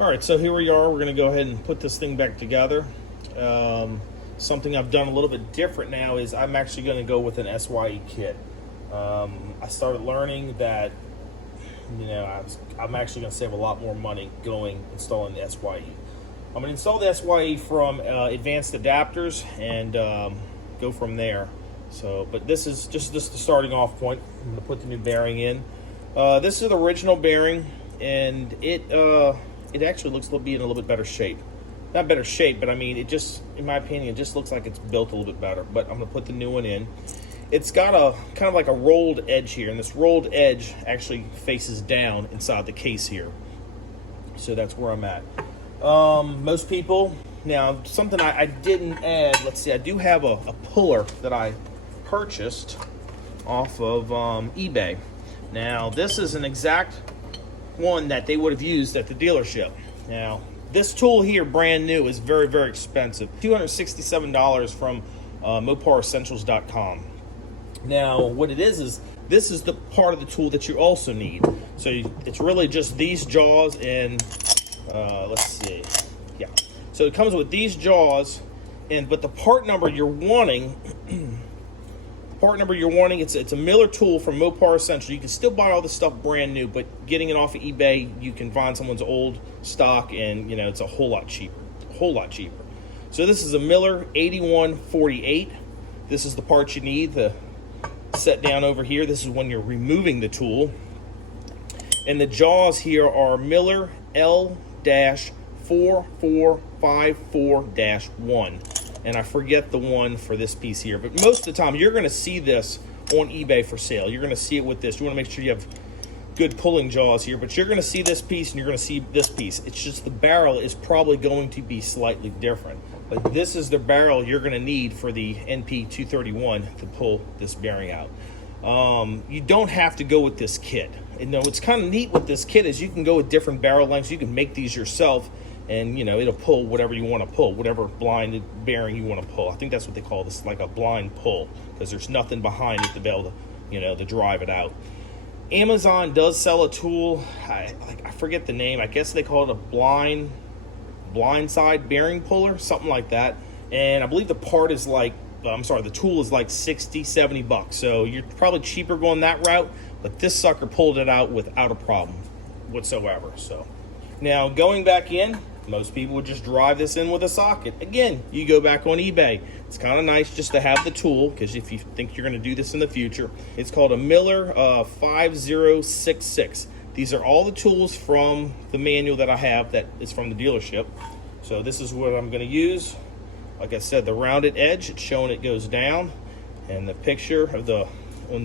All right, so here we are. We're going to go ahead and put this thing back together. Something I've done a little bit different now is I'm actually going to go with an SYE kit. I started learning that, I'm actually going to save a lot more money installing the SYE. I'm going to install the SYE from advanced adapters and go from there. So, but this is just the starting off point. I'm going to put the new bearing in. This is the original bearing, and it actually looks to be in a little bit better shape. Not better shape, but I mean, it just, in my opinion, it just looks like it's built a little bit better. But I'm going to put the new one in. It's got a kind of like a rolled edge here, and this rolled edge actually faces down inside the case here. So that's where I'm at. Most people, now something I didn't add, let's see, I do have a puller that I purchased off of eBay. Now, this is an exact one that they would have used at the dealership. Now, this tool here, brand new, is very, very expensive. $267 from MoparEssentials.com. Now, what it is this is the part of the tool that you also need. So it's really just these jaws and, let's see, yeah. So it comes with these jaws, but the part number you're wanting, it's a Miller tool from Mopar Essentials. You can still buy all this stuff brand new, but getting it off of eBay, you can find someone's old stock, and it's a whole lot cheaper. So this is a Miller 8148. This is the part you need to set down over here. This is when you're removing the tool. And the jaws here are Miller L-4454-1. And I forget the one for this piece here, but most of the time you're going to see this on eBay for sale. You're going to see it with this. You want to make sure you have good pulling jaws here, but you're going to see this piece and you're going to see this piece. It's just the barrel is probably going to be slightly different, but this is the barrel you're going to need for the NP231 to pull this bearing out. You don't have to go with this kit. And what's kind of neat with this kit is you can go with different barrel lengths. You can make these yourself, and it'll pull whatever you want to pull, whatever blind bearing you want to pull. I think that's what they call this, like a blind pull, because there's nothing behind it to be able to, to drive it out. Amazon does sell a tool. I forget the name. I guess they call it a blind side bearing puller, something like that. And I believe the part is like, the tool is like $60-70. So you're probably cheaper going that route, but this sucker pulled it out without a problem whatsoever. So now going back in, most people would just drive this in with a socket. Again, you go back on eBay. It's kind of nice just to have the tool, because if you think you're going to do this in the future, it's called a Miller 5066. These are all the tools from the manual that I have that is from the dealership. So this is what I'm going to use. Like I said, the rounded edge, it's showing it goes down, and the picture of on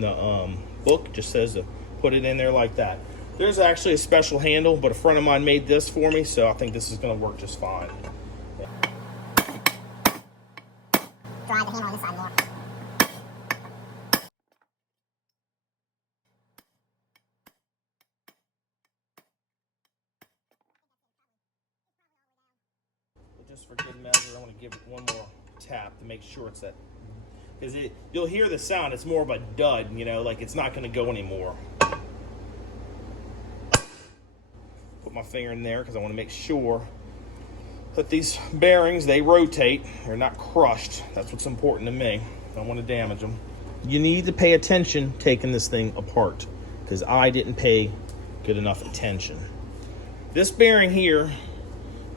the book just says to put it in there like that. There's actually a special handle, but a friend of mine made this for me, so I think this is going to work just fine. Drive the handle on this side more. Just for good measure, I want to give it one more tap to make sure it's that, because you'll hear the sound. It's more of a dud, like it's not going to go anymore. Put my finger in there because I want to make sure that these bearings, they rotate. They're not crushed. That's what's important to me. I don't want to damage them. You need to pay attention taking this thing apart, because I didn't pay good enough attention. This bearing here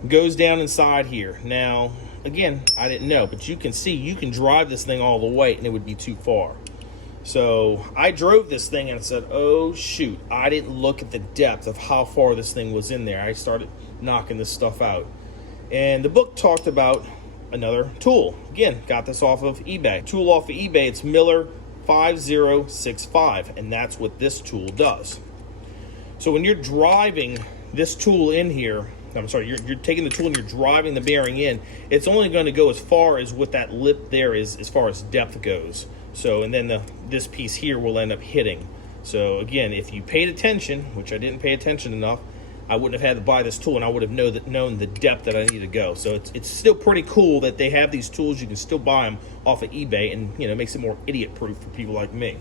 goes down inside here. Now, again, I didn't know, but you can see you can drive this thing all the way and it would be too far. So I drove this thing and I said, oh shoot, I didn't look at the depth of how far this thing was in there. I started knocking this stuff out. And the book talked about another tool. Again, got this off of eBay. Tool off of eBay, it's Miller 5065, and that's what this tool does. So when you're driving this tool in here, you're taking the tool and you're driving the bearing in, it's only going to go as far as what that lip there is as far as depth goes. So, and then this piece here will end up hitting. So again, if you paid attention, which I didn't pay attention enough, I wouldn't have had to buy this tool, and I would have known the depth that I need to go. So it's still pretty cool that they have these tools. You can still buy them off of eBay, and it makes it more idiot-proof for people like me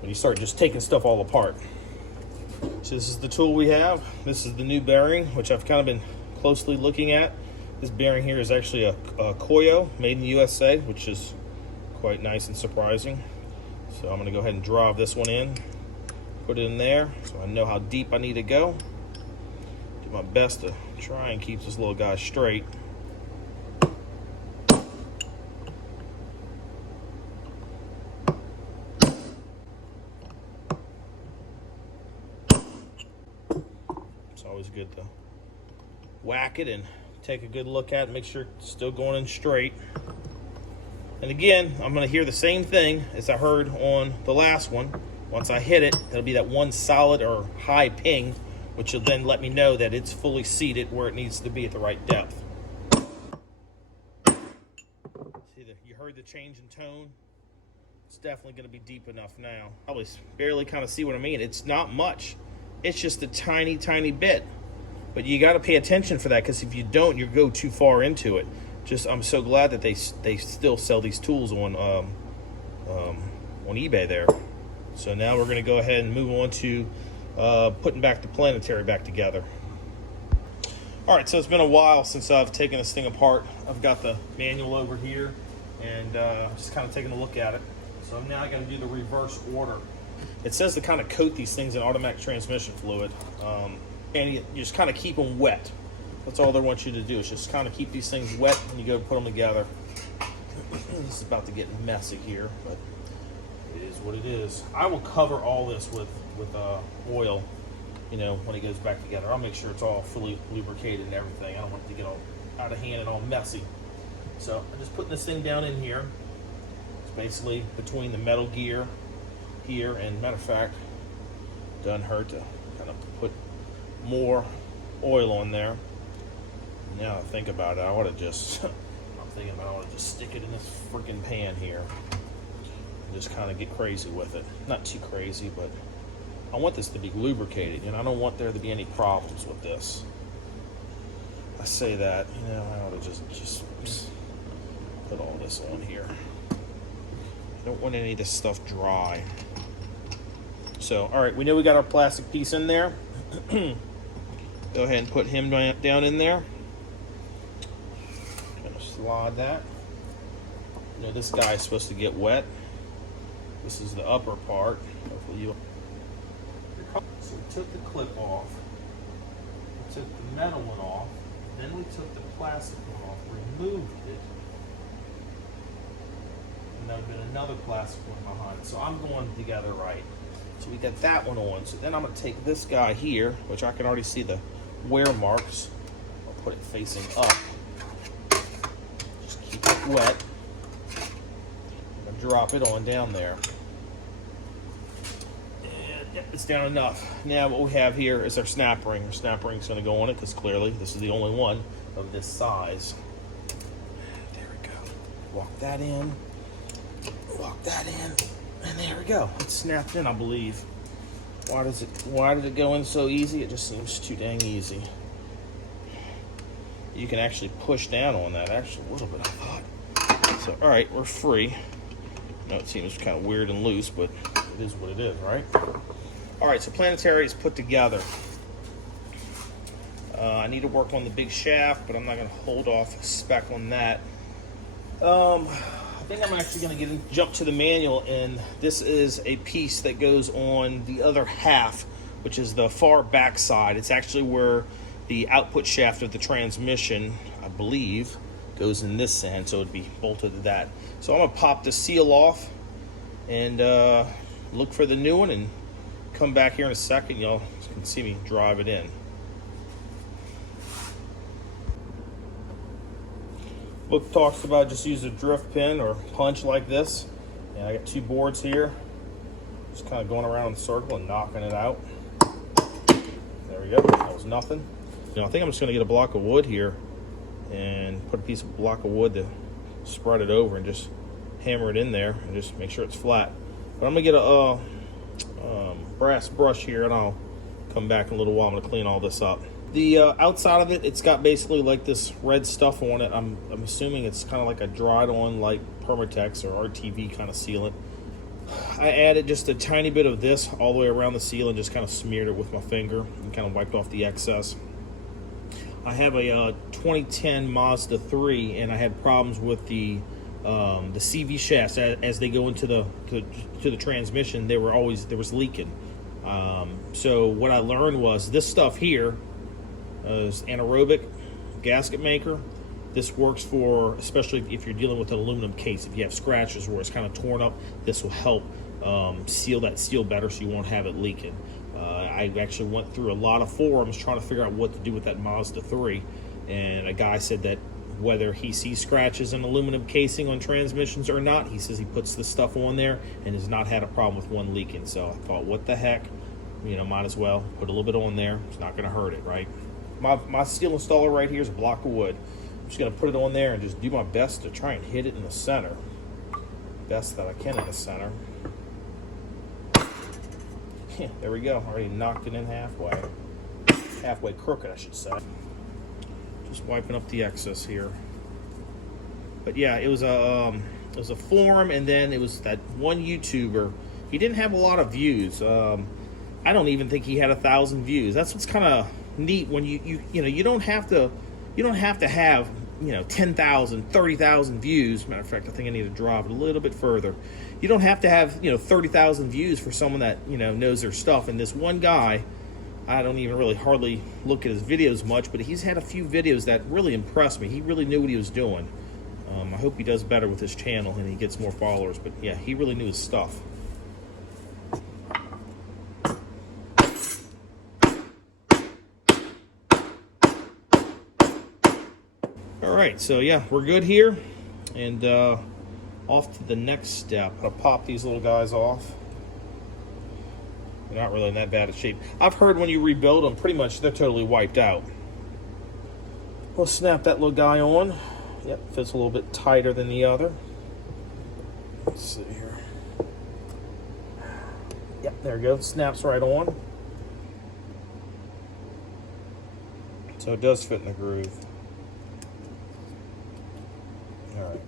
when you start just taking stuff all apart. So this is the tool we have. This is the new bearing, which I've kind of been closely looking at, this bearing here is actually a Koyo made in the USA, which is quite nice and surprising. So I'm going to go ahead and drive this one in, put it in there so I know how deep I need to go. Do my best to try and keep this little guy straight. It's always good to whack it and take a good look at it, make sure it's still going in straight. And again, I'm going to hear the same thing as I heard on the last one. Once I hit it, it'll be that one solid or high ping, which will then let me know that it's fully seated where it needs to be at the right depth. See, you heard the change in tone? It's definitely going to be deep enough now. Probably barely kind of see what I mean. It's not much. It's just a tiny, tiny bit. But you got to pay attention for that, because if you don't, you go too far into it. I'm so glad that they still sell these tools on eBay there. So now we're going to go ahead and move on to putting back the planetary back together. All right, so it's been a while since I've taken this thing apart. I've got the manual over here and just kind of taking a look at it. So now I got to do the reverse order. It says to kind of coat these things in automatic transmission fluid, and you just kind of keep them wet. That's all they want you to do, is just kind of keep these things wet when you go to put them together. This is about to get messy here, but it is what it is. I will cover all this with oil, you know, when it goes back together. I'll make sure it's all fully lubricated and everything. I don't want it to get all out of hand and all messy. So I'm just putting this thing down in here. It's basically between the metal gear here, and matter of fact, doesn't hurt to kind of put more oil on there. Now I think about it, I ought to just, I'm thinking about I ought to just stick it in this freaking pan here and just kind of get crazy with it. Not too crazy, but I want this to be lubricated, and I don't want there to be any problems with this. I say that, you know, I ought to just put all this on here. I don't want any of this stuff dry. So, all right, we know we got our plastic piece in there. Go ahead and put him down in there. Gonna slide that. You know, this guy is supposed to get wet. This is the upper part. Hopefully you. So we took the clip off. We took the metal one off. Then we took the plastic one off. Removed it. And there would have been another plastic one behind it. So I'm going together right. So we got that one on. So then I'm going to take this guy here, which I can already see the wear marks. I'll put it facing up. Just keep it wet. I'm going to drop it on down there. And yep, it's down enough. Now what we have here is our snap ring. Our snap ring's going to go on it, because clearly this is the only one of this size. There we go. Walk that in. Walk that in. And there we go. It's snapped in, I believe. Why did it go in so easy? It just seems too dang easy. You can actually push down on that, actually, a little bit, I thought. So, all right, we're free. I know it seems kind of weird and loose, but it is what it is, right? All right, so planetary is put together. I need to work on the big shaft, but I'm not going to hold off a spec on that. I think I'm actually going to jump to the manual, and this is a piece that goes on the other half, which is the far back side. It's actually where the output shaft of the transmission, I believe, goes in this end, so it'd be bolted to that. So I'm going to pop the seal off and look for the new one, and come back here in a second. Y'all can see me drive it in. Book talks about just use a drift pin or punch like this. And I got two boards here. Just kind of going around in a circle and knocking it out. There we go. That was nothing. You know, I think I'm just going to get a block of wood here and put a piece of block of wood to spread it over and just hammer it in there and just make sure it's flat. But I'm going to get a brass brush here, and I'll come back in a little while. I'm going to clean all this up. The outside of it, it's got basically like this red stuff on it. I'm assuming it's kind of like a dried on like Permatex or RTV kind of sealant. I added just a tiny bit of this all the way around the seal and just kind of smeared it with my finger and kind of wiped off the excess. I have a 2010 Mazda 3, and I had problems with the CV shafts as they go into the transmission. There was leaking. So what I learned was this stuff here is anaerobic gasket maker. This works for, especially if you're dealing with an aluminum case. If you have scratches where it's kind of torn up, this will help seal that steel better so you won't have it leaking. I actually went through a lot of forums trying to figure out what to do with that Mazda 3, and a guy said that whether he sees scratches in aluminum casing on transmissions or not, he says he puts this stuff on there and has not had a problem with one leaking. So I thought, what the heck, might as well put a little bit on there. It's not going to hurt it, right? My steel installer right here is a block of wood. I'm just going to put it on there and just do my best to try and hit it in the center. Best that I can in the center. Yeah, there we go. Already knocked it in halfway. Halfway crooked, I should say. Just wiping up the excess here. But yeah, it was a forum, and then it was that one YouTuber. He didn't have a lot of views. I don't even think he had 1,000 views. That's what's kind of neat when you don't have to have 10,000, 30,000 views. Matter of fact, I think I need to drive it a little bit further. You don't have to have 30,000 views for someone that knows their stuff. And this one guy, I don't even really hardly look at his videos much, but he's had a few videos that really impressed me. He really knew what he was doing. I hope he does better with his channel and he gets more followers. But yeah, he really knew his stuff. All right, so yeah, we're good here, and off to the next step. I'll pop these little guys off. They're not really in that bad of shape. I've heard when you rebuild them, pretty much they're totally wiped out. We'll snap that little guy on. Yep, fits a little bit tighter than the other. Let's see here. Yep, there we go. Snaps right on. So it does fit in the groove. All right.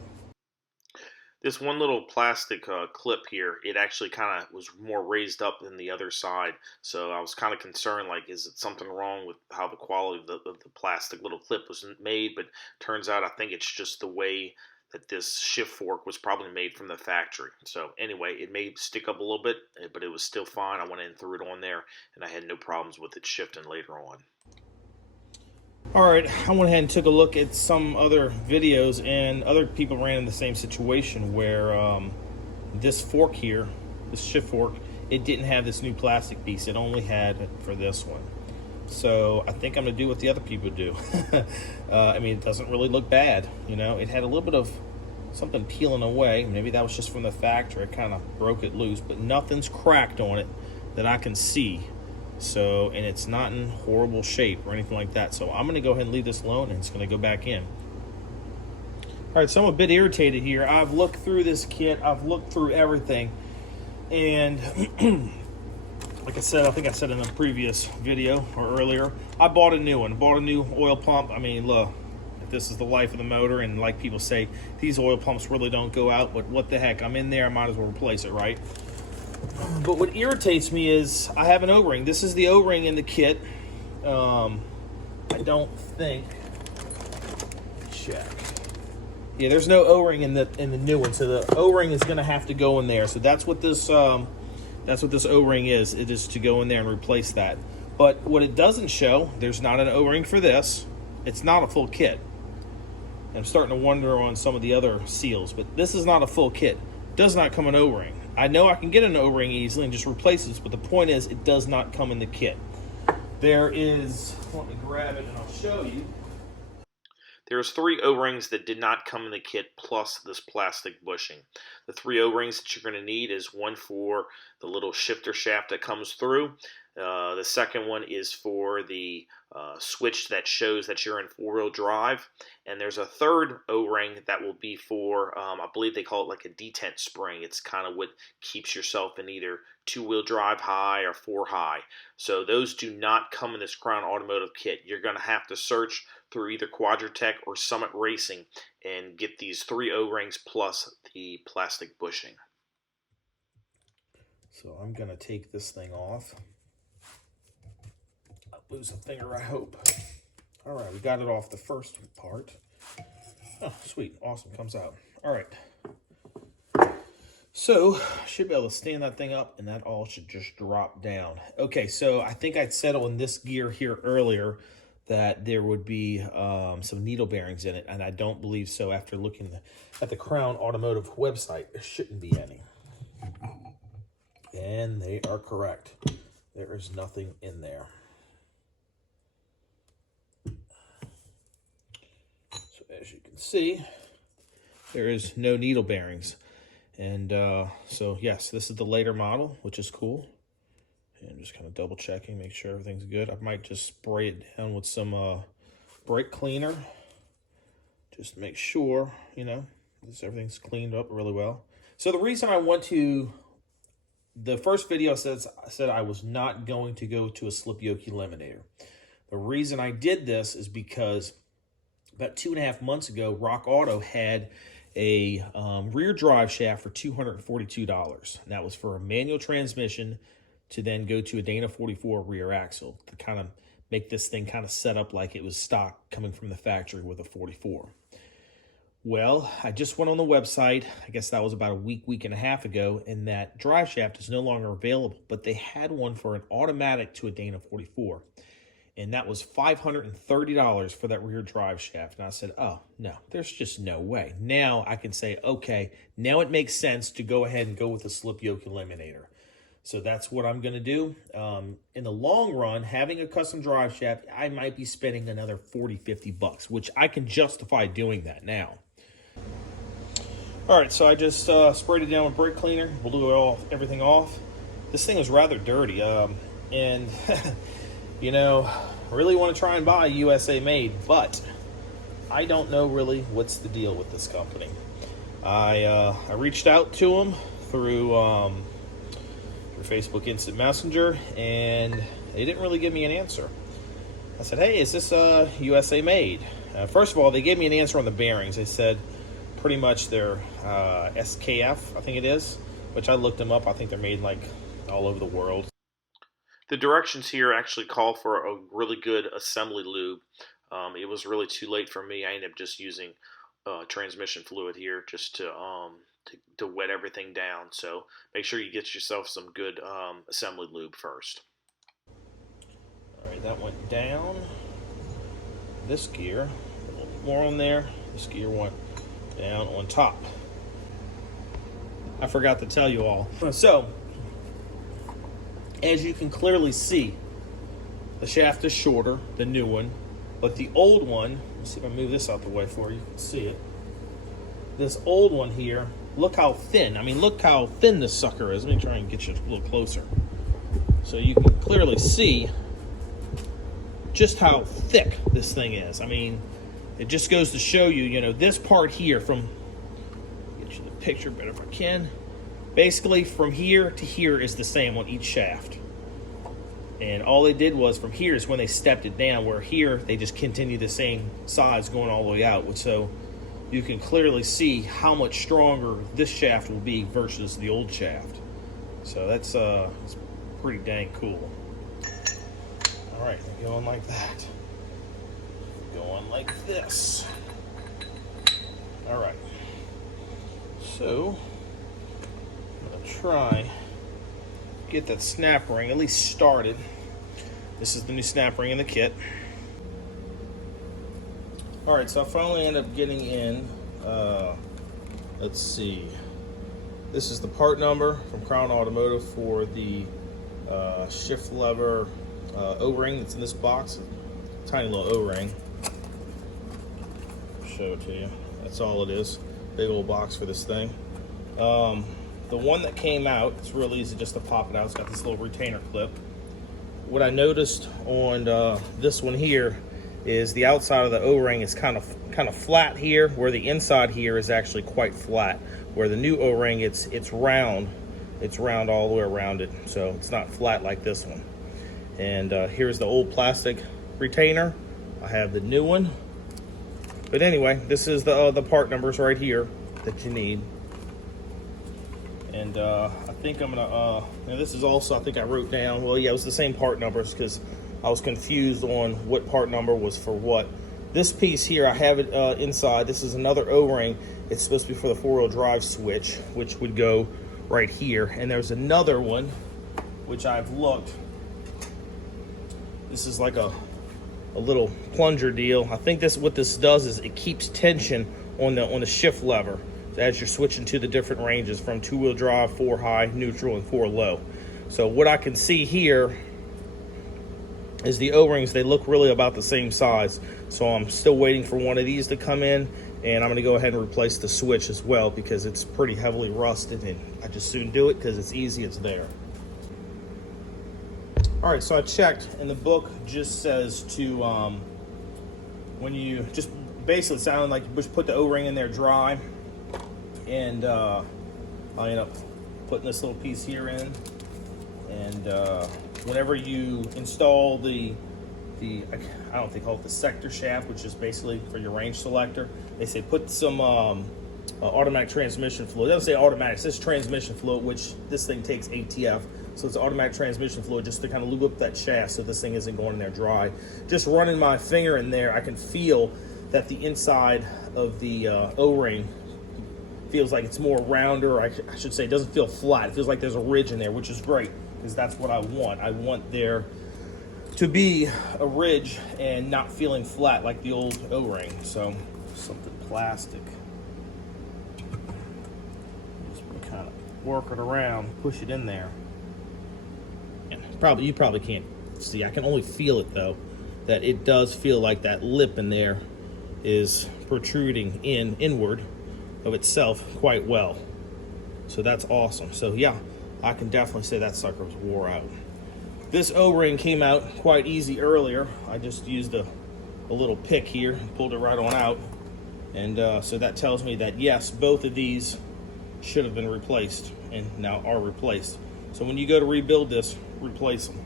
This one little plastic clip here, it actually kind of was more raised up than the other side. So I was kind of concerned, like, is it something wrong with how the quality of the plastic little clip was made? But turns out I think it's just the way that this shift fork was probably made from the factory. So anyway, it may stick up a little bit, but it was still fine. I went in and threw it on there, and I had no problems with it shifting later on. All right, I went ahead and took a look at some other videos, and other people ran in the same situation where this fork here, this shift fork, it didn't have this new plastic piece. It only had it for this one. So I think I'm going to do what the other people do. I mean, it doesn't really look bad. It had a little bit of something peeling away. Maybe that was just from the factory. It kind of broke it loose, but nothing's cracked on it that I can see. So, and it's not in horrible shape or anything like that. So I'm going to go ahead and leave this alone, and it's going to go back in. All right, so I'm a bit irritated here. I've looked through this kit. I've looked through everything. And like I said, I think I said in a previous video or earlier, I bought a new one. Bought a new oil pump. I mean, look, if this is the life of the motor, and like people say, these oil pumps really don't go out, but what the heck? I'm in there. I might as well replace it, right? But what irritates me is I have an O-ring. This is the O-ring in the kit. I don't think. Check. Yeah, there's no O-ring in the new one, so the O-ring is going to have to go in there. So that's what this O-ring is. It is to go in there and replace that. But what it doesn't show, there's not an O-ring for this. It's not a full kit. I'm starting to wonder on some of the other seals, but this is not a full kit. It does not come an O-ring. I know I can get an O-ring easily and just replace this, but the point is it does not come in the kit. There is, let me grab it and I'll show you. There's 3 O-rings that did not come in the kit, plus this plastic bushing. The 3 O-rings that you're going to need is one for the little shifter shaft that comes through. The second one is for the switch that shows that you're in 4-wheel drive. And there's a third O-ring that will be for, I believe they call it like a detent spring. It's kind of what keeps yourself in either 2-wheel drive high or 4 high. So those do not come in this Crown Automotive kit. You're going to have to search through either Quadratech or Summit Racing and get these 3 O-rings plus the plastic bushing. So I'm going to take this thing off. I'll lose a finger, I hope. All right, we got it off the first part. Oh, sweet, awesome, comes out. All right. So, should be able to stand that thing up, and that all should just drop down. Okay, so I think I'd said on this gear here earlier that there would be some needle bearings in it, and I don't believe so after looking at the Crown Automotive website. There shouldn't be any. And they are correct. There is nothing in there. So as you can see, there is no needle bearings. And so yes, this is the later model, which is cool. And just kind of double checking, make sure everything's good. I might just spray it down with some brake cleaner. Just to make sure, you know, everything's cleaned up really well. So the reason I want to, the first video said I was not going to go to a slip yoke eliminator. The reason I did this is because about 2.5 months ago, Rock Auto had a rear drive shaft for $242. And that was for a manual transmission to then go to a Dana 44 rear axle to kind of make this thing kind of set up like it was stock coming from the factory with a 44. Well, I just went on the website, I guess that was about a week and a half ago, and that drive shaft is no longer available, but they had one for an automatic to a Dana 44. And that was $530 for that rear drive shaft. And I said, oh, no, there's just no way. Now I can say, okay, now it makes sense to go ahead and go with a slip yoke eliminator. So that's what I'm going to do. In the long run, having a custom drive shaft, I might be spending another $40, $50, which I can justify doing that now. All right, so I just sprayed it down with brake cleaner, blew everything off. This thing is rather dirty. And... you know, I really want to try and buy USA made, but I don't know really what's the deal with this company. I reached out to them through Facebook Instant Messenger, and they didn't really give me an answer. I said, hey, is this USA made? First of all, they gave me an answer on the bearings. They said pretty much they're SKF, I think it is, which I looked them up. I think they're made like all over the world. The directions here actually call for a really good assembly lube. It was really too late for me. I ended up just using transmission fluid here just to wet everything down. So make sure you get yourself some good assembly lube first. All right, that went down. This gear, a little bit more on there. This gear went down on top. I forgot to tell you all. So, as you can clearly see, the shaft is shorter, the new one, but the old one, let's see if I move this out the way for you, you can see it. This old one here, look how thin. I mean, look how thin this sucker is. Let me try and get you a little closer. So you can clearly see just how thick this thing is. I mean, it just goes to show you, you know, this part here from, get you the picture better if I can. Basically, from here to here is the same on each shaft. And all they did was, from here is when they stepped it down, where here they just continue the same size going all the way out. So you can clearly see how much stronger this shaft will be versus the old shaft. So that's it's pretty dang cool. All right, going like that. Going like this. All right. So try get that snap ring at least started. This is the new snap ring in the kit. All right, so I finally end up getting in, let's see, this is the part number from Crown Automotive for the shift lever O-ring that's in this box. Tiny little O-ring. Show it to you. That's all it is. Big old box for this thing. The one that came out, it's real easy just to pop it out. It's got this little retainer clip. What I noticed on this one here is the outside of the O-ring is kind of flat here, where the inside here is actually quite flat. Where the new O-ring, it's round. It's round all the way around it, so it's not flat like this one. And here's the old plastic retainer. I have the new one. But anyway, this is the part numbers right here that you need. And I think I'm gonna, this is also, I think I wrote down, well, yeah, it was the same part numbers because I was confused on what part number was for what. This piece here, I have it inside. This is another O-ring. It's supposed to be for the four-wheel drive switch, which would go right here. And there's another one, which I've looked. This is like a little plunger deal. I think what this does is it keeps tension on the shift lever as you're switching to the different ranges from two-wheel drive, 4 high, neutral, and 4 low. So what I can see here is the O-rings, they look really about the same size. So I'm still waiting for one of these to come in, and I'm gonna go ahead and replace the switch as well because it's pretty heavily rusted, and I just soon do it because it's easy, it's there. All right, so I checked, and the book just says to, when you just basically sound like you just put the O-ring in there dry, and I end up putting this little piece here in, and whenever you install the I don't know if they call it the sector shaft, which is basically for your range selector, they say put some automatic transmission fluid. They don't say automatic, it says transmission fluid, which this thing takes ATF. So it's automatic transmission fluid just to kind of lube up that shaft so this thing isn't going in there dry. Just running my finger in there, I can feel that the inside of the O-ring feels like it's more rounder. I should say it doesn't feel flat. It feels like there's a ridge in there, which is great because that's what I want. I want there to be a ridge and not feeling flat like the old O-ring. So something plastic. Just kind of work it around, push it in there. And you probably can't see. I can only feel it though, that it does feel like that lip in there is protruding inward of itself quite well. So that's awesome. So yeah, I can definitely say that sucker was wore out. This O-ring came out quite easy earlier. I just used a little pick here and pulled it right on out. And so that tells me that yes, both of these should have been replaced and now are replaced. So when you go to rebuild this, replace them.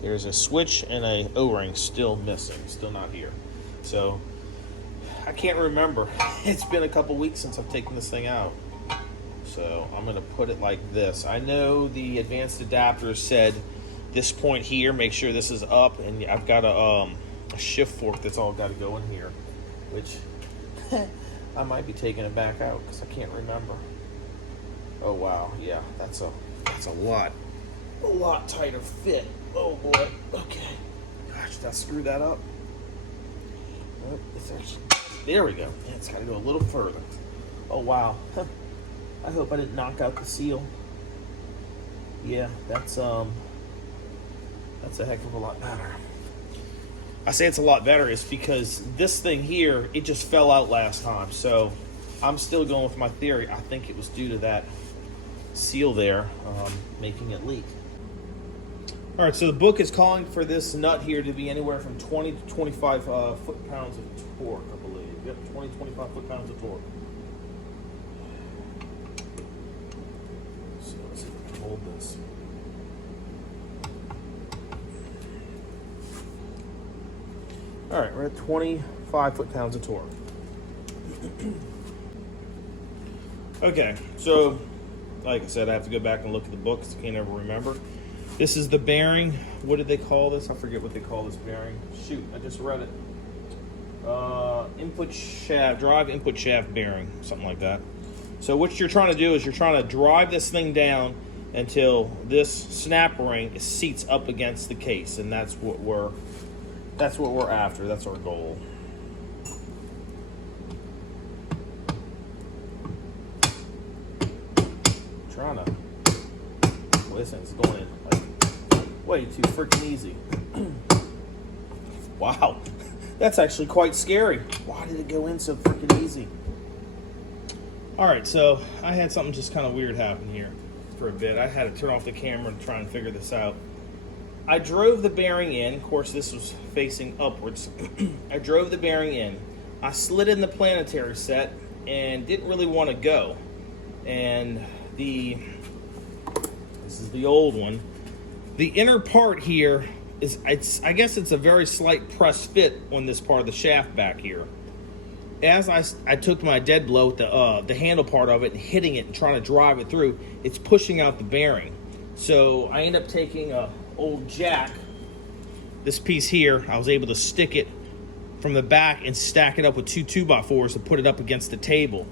There's a switch and a O-ring still missing, still not here. So I can't remember. It's been a couple weeks since I've taken this thing out. So I'm gonna put it like this. I know the advanced adapter said this point here, make sure this is up, and I've got a shift fork that's all got to go in here, which I might be taking it back out because I can't remember. Oh wow, yeah, that's a lot tighter fit. Oh boy, okay. Gosh, did I screw that up? Oh, it's actually, there we go. Yeah, it's got to go a little further. Oh wow. I hope I didn't knock out the seal. Yeah, that's a heck of a lot better. I say it's a lot better is because this thing here, it just fell out last time. So I'm still going with my theory. I think it was due to that seal there making it leak. All right, so the book is calling for this nut here to be anywhere from 20 to 25 foot-pounds of torque, I believe. Yep, 20 to 25 foot-pounds of torque. So let's see if I can hold this. All right, we're at 25 foot-pounds of torque. Okay, so like I said, I have to go back and look at the book because I can't ever remember. This is the bearing. What did they call this? I forget what they call this bearing. Shoot, I just read it. Input shaft, drive input shaft bearing, something like that. So what you're trying to do is you're trying to drive this thing down until this snap ring seats up against the case, and that's what we're after. That's our goal. Trying to. Well, this thing's going in like way too freaking easy. Wow, that's actually quite scary. Why did it go in so freaking easy? All right, so I had something just kind of weird happen here for a bit. I had to turn off the camera and try and figure this out. I drove the bearing in. Of course, this was facing upwards. I drove the bearing in. I slid in the planetary set and didn't really want to go. And this is the old one. The inner part here is, I guess it's a very slight press fit on this part of the shaft back here. As I took my dead blow with the handle part of it and hitting it and trying to drive it through, it's pushing out the bearing. So I end up taking a old jack, this piece here, I was able to stick it from the back and stack it up with two 2x4s to put it up against the table.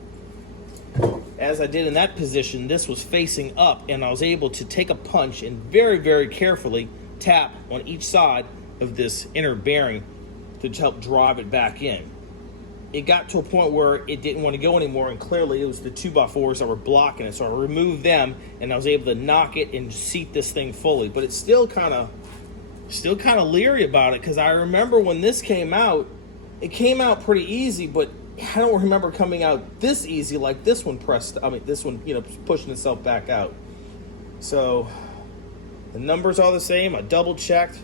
As I did in that position, this was facing up, and I was able to take a punch and very, very carefully tap on each side of this inner bearing to help drive it back in. It got to a point where it didn't want to go anymore, and clearly it was the 2x4s that were blocking it. So I removed them, and I was able to knock it and seat this thing fully. But it's still kind of leery about it, because I remember when this came out, it came out pretty easy, but I don't remember coming out this easy like this one this one, pushing itself back out. So the numbers are the same. I double checked.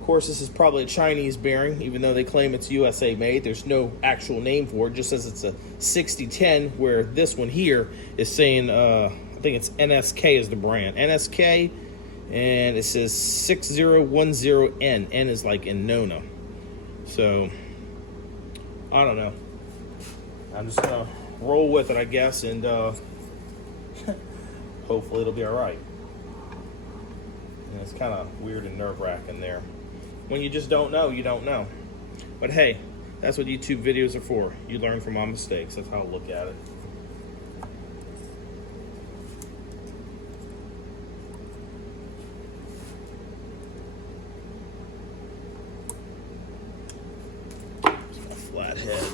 Of course, this is probably a Chinese bearing, even though they claim it's USA made. There's no actual name for it. It just says it's a 6010, where this one here is saying, I think it's NSK is the brand. NSK, and it says 6010N. N is like in Nona. So, I don't know. I'm just going to roll with it, I guess, and hopefully it'll be all right. And it's kind of weird and nerve-wracking there. When you just don't know, you don't know. But hey, that's what YouTube videos are for. You learn from my mistakes. That's how I look at it. Just a flat head.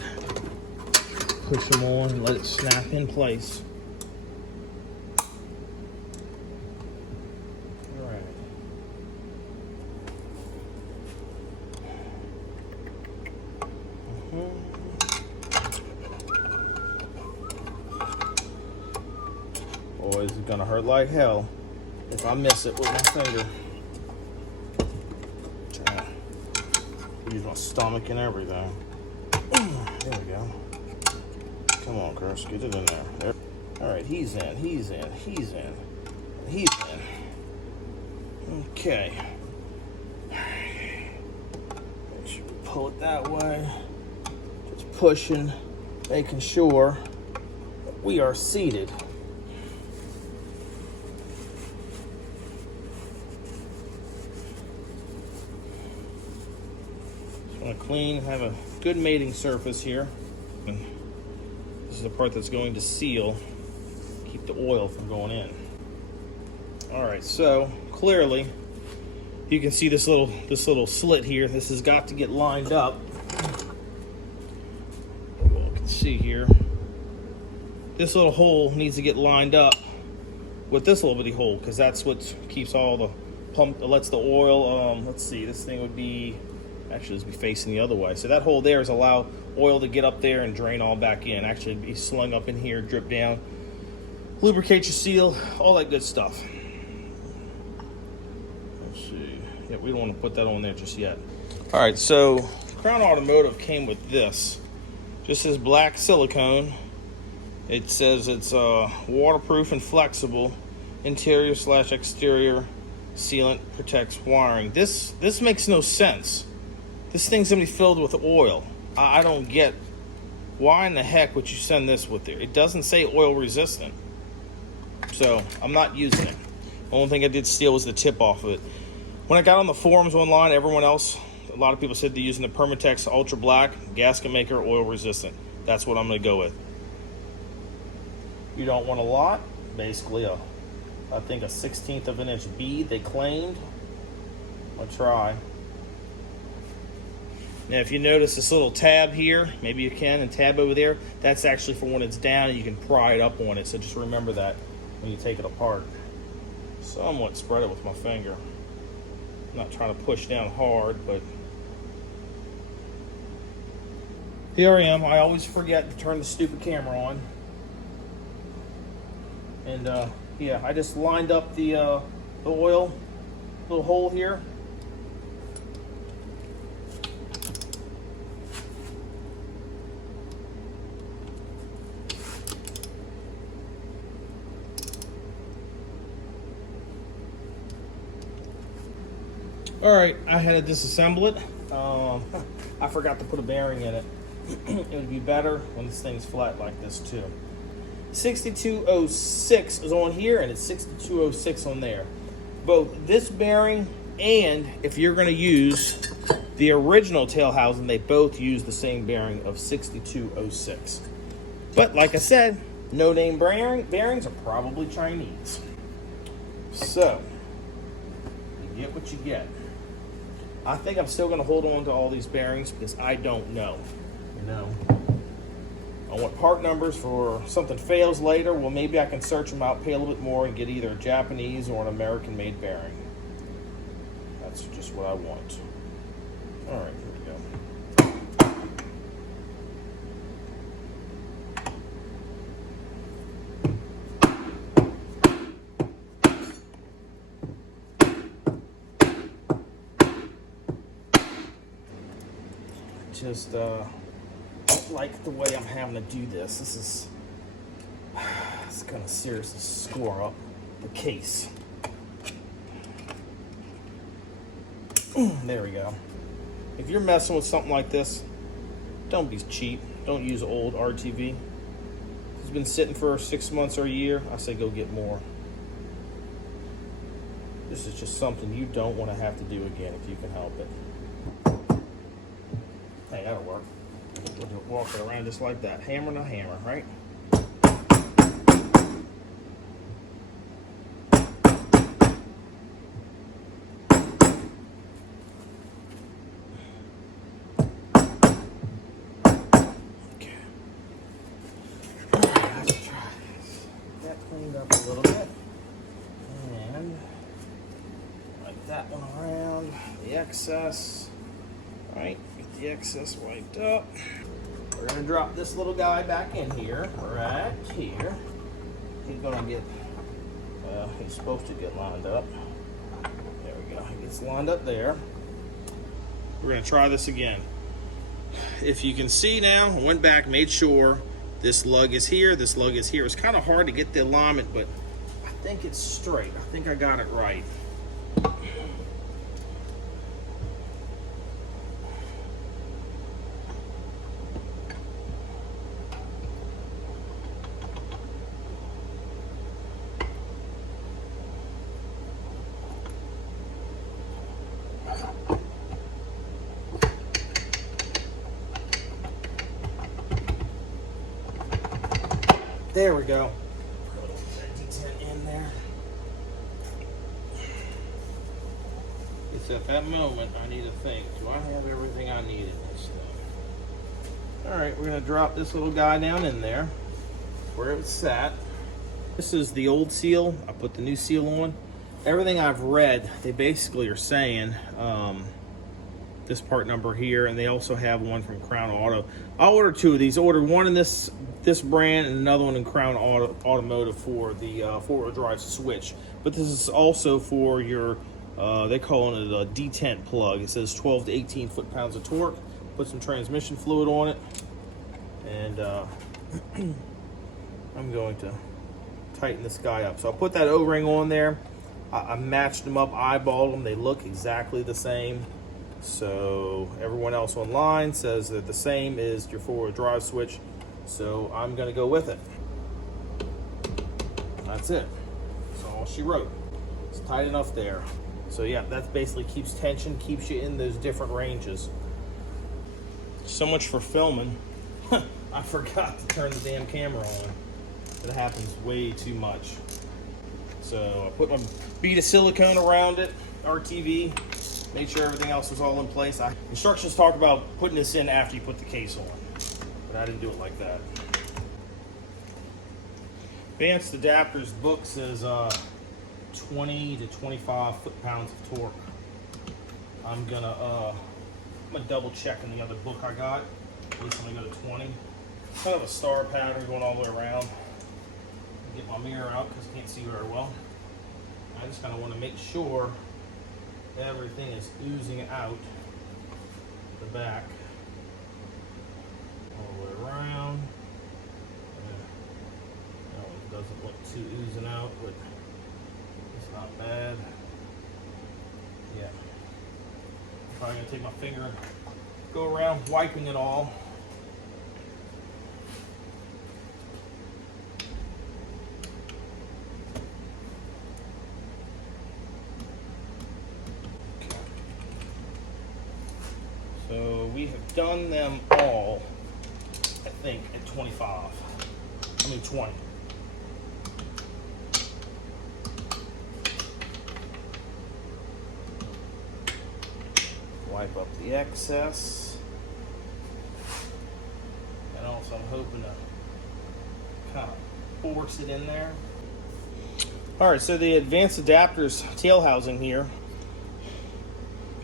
Push them on and let it snap in place. Boy, it's gonna hurt like hell if I miss it with my finger. Use my stomach and everything. There we go. Come on, Chris, get it in there. All right, he's in, he's in, he's in, he's in. Okay. Make sure we pull it that way. Just pushing, making sure that we are seated. Just want to clean, have a good mating surface here. And this is the part that's going to seal, keep the oil from going in. All right, so clearly you can see this little slit here. This has got to get lined up. You can see here, this little hole needs to get lined up with this little bitty hole, because that's what keeps all the pump, lets the oil. Let's see, this thing would be actually be facing the other way. So that hole there is allow oil to get up there and drain all back in. Actually be slung up in here, drip down, lubricate your seal, all that good stuff. Let's see. Yeah, we don't want to put that on there just yet. All right, so Crown Automotive came with this. Just this black silicone. It says it's waterproof and flexible, interior/exterior sealant, protects wiring. This makes no sense. This thing's gonna be filled with oil. I don't get why in the heck would you send this with there. It doesn't say oil resistant, so I'm not using it. The only thing I did steal was the tip off of it. When I got on the forums online, everyone else, a lot of people said they're using the Permatex Ultra Black gasket maker, oil resistant. That's what I'm gonna go with. You don't want a lot, basically I think a 1/16 of an inch bead they claimed. I'll try. Now if you notice this little tab here, maybe you can, and tab over there, that's actually for when it's down and you can pry it up on it. So just remember that when you take it apart. Somewhat spread it with my finger. I'm not trying to push down hard, but here I am. I always forget to turn the stupid camera on. And yeah, I just lined up the oil little hole here. All right, I had to disassemble it. I forgot to put a bearing in it. It would be better when this thing's flat like this too. 6206 is on here and it's 6206 on there. both this bearing and if you're going to use the original tail housing, they both use the same bearing of 6206. But like I said, no-name bearings are probably Chinese. So, you get what you get. I think I'm still going to hold on to all these bearings because I don't know. You know, I want part numbers for something fails later. Well, maybe I can search them out, pay a little bit more, and get either a Japanese or an American-made bearing. That's just what I want. All right, here we go. Just don't like the way I'm having to do this. This is it's gonna seriously score up the case. There we go. If you're messing with something like this, don't be cheap. Don't use old RTV. If it's been sitting for 6 months or a year, I say go get more. This is just something you don't want to have to do again if you can help it. Hey, that'll work. We'll just walk it around just like that. Hammer to hammer, right? Okay. Let's try this. Get that cleaned up a little bit. And wipe that one around. The excess. Right, get the excess wiped up. We're gonna drop this little guy back in here, right here. He's gonna get, he's supposed to get lined up. There we go, he gets lined up there. We're gonna try this again. If you can see now, I went back, made sure this lug is here, this lug is here. It's kind of hard to get the alignment, but I think it's straight. I think I got it right. There we go. Put a little detent in there. It's at that moment I need to think, do I have everything I need in this thing? Alright, we're going to drop this little guy down in there where it sat. This is the old seal. I put the new seal on. Everything I've read, they basically are saying this part number here, and they also have one from Crown Auto. I'll order two of these. I ordered one in this brand and another one in Crown Automotive for the four-wheel drive switch. But this is also for your, they call it a detent plug. It says 12 to 18 foot-pounds of torque. Put some transmission fluid on it, and I'm going to tighten this guy up. So I'll put that O-ring on there. I matched them up, eyeballed them. They look exactly the same. So everyone else online says that the same is your four-wheel drive switch. So I'm gonna go with it. That's it. That's all she wrote. It's tight enough there. So yeah, that basically keeps tension, keeps you in those different ranges. So much for filming. I forgot to turn the damn camera on. It happens way too much. So I put my bead of silicone around it, RTV, made sure everything else was all in place. Instructions talk about putting this in after you put the case on, but I didn't do it like that. Advanced Adapters book says 20 to 25 foot-pounds of torque. I'm gonna double check in the other book I got. At least I'm gonna go to 20. Kind of a star pattern going all the way around. Get my mirror out because I can't see very well. I just kind of want to make sure everything is oozing out the back all the way around. That one doesn't look too oozing out, but it's not bad. Yeah. I'm probably going to take my finger and go around wiping it all. have done them all, I think, at 25. I mean 20. Wipe up the excess. And also I'm hoping to kind of force it in there. Alright, so the advanced adapters tail housing here.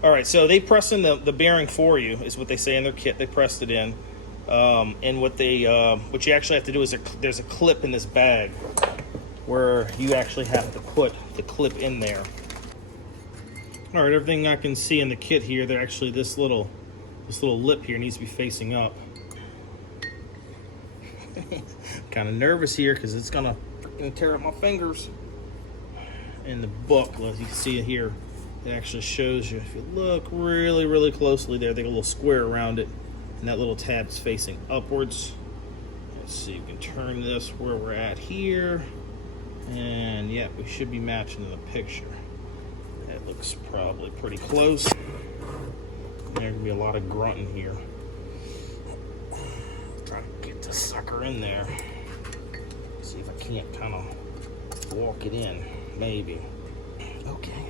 Alright, so they press in the bearing for you, is what they say in their kit. They pressed it in. And what you actually have to do is there's a clip in this bag where you actually have to put the clip in there. All right, everything I can see in the kit here, they're actually this little lip here needs to be facing up. Kind of nervous here because it's gonna freaking tear up my fingers. In the book, as you can see it here, it actually shows you. If you look really, really closely there, they got a little square around it, and that little tab is facing upwards. Let's see, we can turn this where we're at here, and yeah, we should be matching the picture. That looks probably pretty close. There's gonna be a lot of grunting here. Try to get this sucker in there. See if I can't kind of walk it in. Maybe. Okay,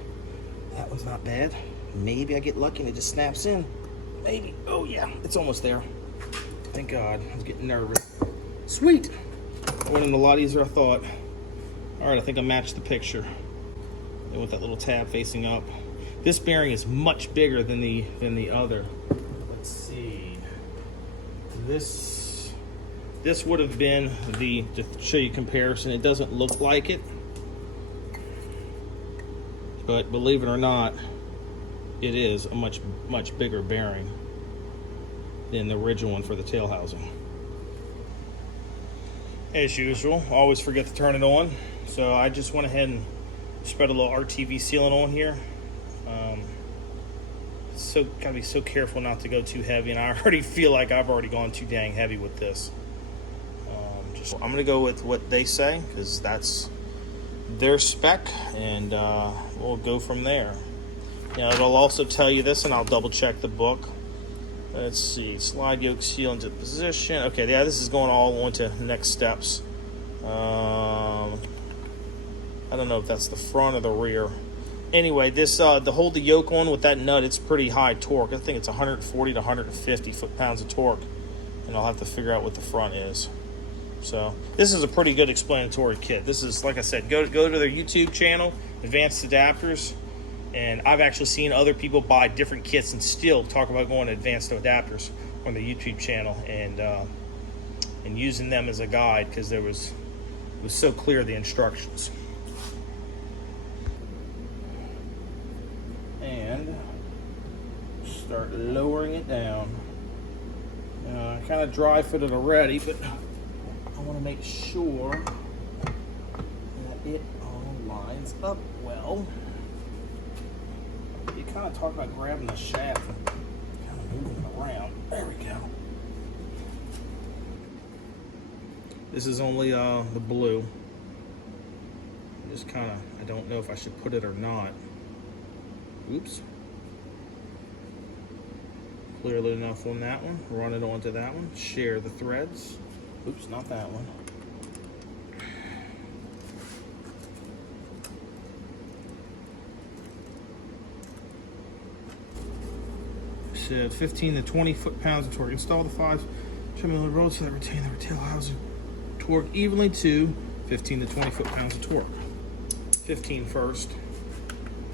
that one's not bad. Maybe I get lucky and it just snaps in. Maybe. Oh yeah, it's almost there. Thank God. I was getting nervous. Sweet. It went in a lot easier than I thought. All right, I think I matched the picture. And with that little tab facing up. This bearing is much bigger than the other. Let's see. This would have been to show you comparison. It doesn't look like it, but believe it or not, it is a much bigger bearing than the original one for the tail housing. As usual, always forget to turn it on. So I just went ahead and spread a little RTV sealant on here. So gotta be so careful not to go too heavy, and I already feel like I've already gone too dang heavy with this. I'm gonna go with what they say because that's their spec, and we'll go from there. Now it'll also tell you this, and I'll double check the book. Let's see, slide yoke seal into position. Okay, yeah, this is going all on to next steps. I don't know if that's the front or the rear. Anyway, this to hold the yoke on with that nut, it's pretty high torque. I think it's 140 to 150 foot-pounds of torque, and I'll have to figure out what the front is. So this is a pretty good explanatory kit. This is, like I said, go to their YouTube channel, Advanced Adapters, and I've actually seen other people buy different kits and still talk about going to Advanced Adapters on the YouTube channel and using them as a guide because it was so clear, the instructions. And start lowering it down. I kind of dry fitted already, but I want to make sure that it all lines up well. You kind of talk about grabbing the shaft and kind of moving it around. There we go. This is only the blue. Just kind of, I don't know if I should put it or not. Oops. Clearly enough on that one. Run it onto that one. Share the threads. Oops, not that one. Said 15 to 20 foot-pounds of torque. Install the 5 trim rolls that retain the tail housing torque evenly to 15 to 20 foot-pounds of torque. 15 first.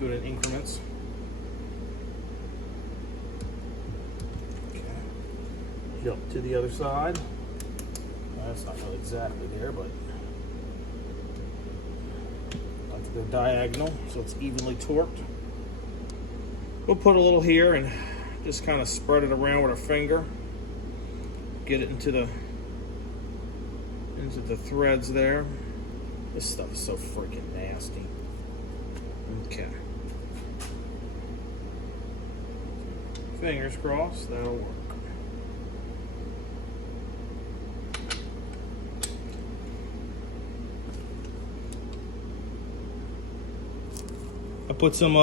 Do it in increments. Okay. Jump to the other side. That's not really exactly there, but like the diagonal, so it's evenly torqued. We'll put a little here and just kind of spread it around with our finger. Get it into the threads there. This stuff is so freaking nasty. Okay. Fingers crossed, that'll work. I put some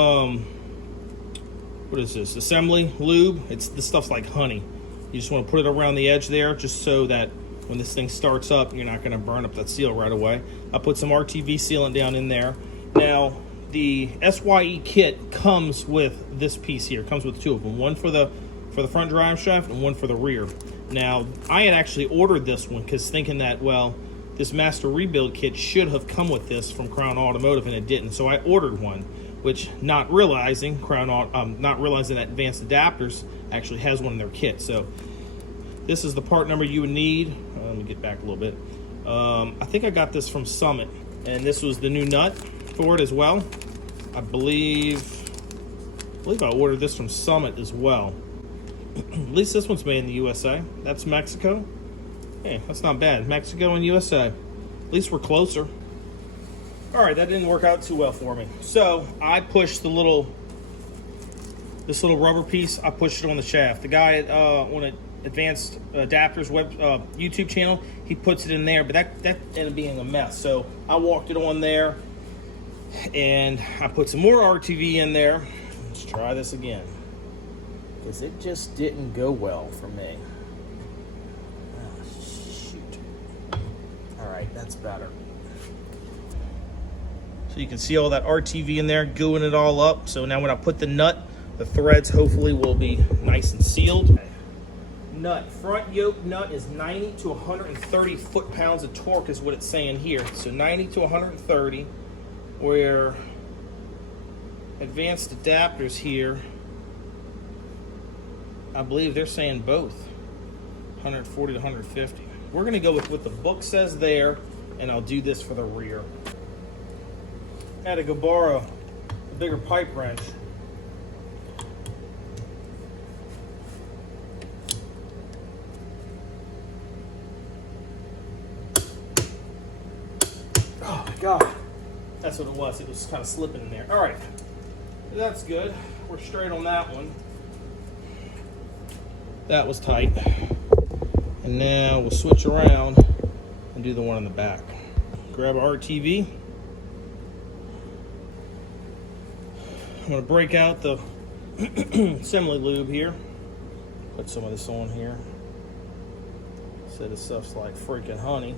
what is this? Assembly lube. This stuff's like honey. You just want to put it around the edge there, just so that when this thing starts up, you're not going to burn up that seal right away. I put some RTV sealant down in there. Now, the SYE kit comes with this piece here. It comes with two of them. One for the front drive shaft and one for the rear. Now, I had actually ordered this one because thinking that, well, this master rebuild kit should have come with this from Crown Automotive, and it didn't. So I ordered one, which not realizing that Advanced Adapters actually has one in their kit. So this is the part number you would need. Let me get back a little bit. I think I got this from Summit, and this was the new nut for it as well. I believe I ordered this from Summit as well. At least this one's made in the USA. That's Mexico. Hey, that's not bad. Mexico and USA. At least we're closer. All right, that didn't work out too well for me. So I pushed this little rubber piece. I pushed it on the shaft. The guy on Advanced Adapters YouTube channel, he puts it in there, but that ended up being a mess. So I walked it on there, and I put some more RTV in there. Let's try this again, because it just didn't go well for me. Oh, shoot. All right, that's better. So you can see all that RTV in there, gooing it all up. So now when I put the nut, the threads hopefully will be nice and sealed. Nut, front yoke nut is 90 to 130 foot-pounds of torque is what it's saying here. So 90 to 130, where Advanced Adapters here, I believe they're saying both, 140 to 150. We're gonna go with what the book says there, and I'll do this for the rear. I had to go borrow a bigger pipe wrench. Oh my God, that's what it was. It was kind of slipping in there. All right, that's good. We're straight on that one. That was tight. And now we'll switch around and do the one on the back. Grab our RTV. I'm gonna break out the assembly lube here. Put some of this on here. So this stuff's like freaking honey.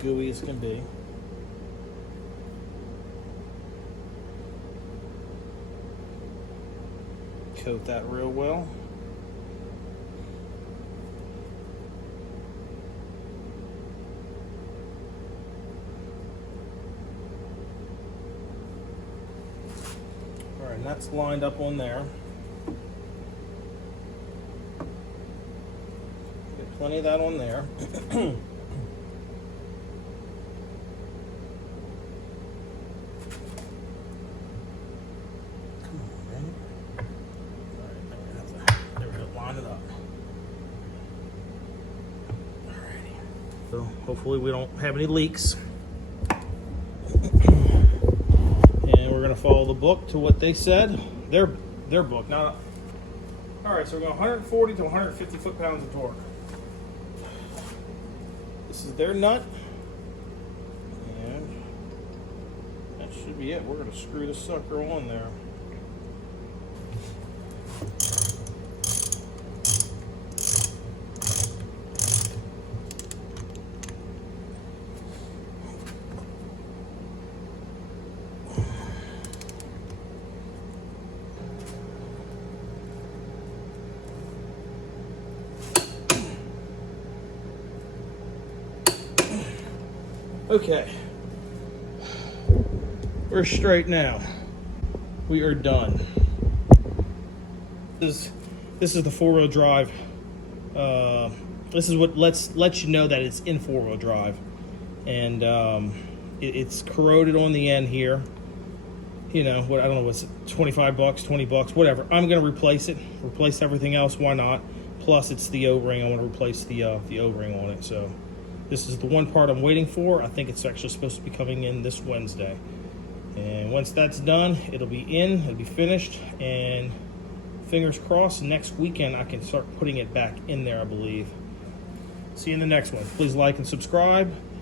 Gooey as can be. Coat that real well. All right, and that's lined up on there. Get plenty of that on there. So hopefully we don't have any leaks. And we're gonna follow the book to what they said. Their book, not. All right, so we're going 140 to 150 foot-pounds of torque. This is their nut. And that should be it. We're gonna screw this sucker on there. Okay, we're straight now. We are done. This is the four-wheel drive. This is what lets you know that it's in four-wheel drive, and it's corroded on the end here. You know what? I don't know what's $25, 20 bucks, whatever. I'm gonna replace it. Replace everything else. Why not? Plus, it's the O-ring. I want to replace the O-ring on it. So. This is the one part I'm waiting for. I think it's actually supposed to be coming in this Wednesday. And once that's done, it'll be finished, and fingers crossed next weekend I can start putting it back in there, I believe. See you in the next one. Please like and subscribe.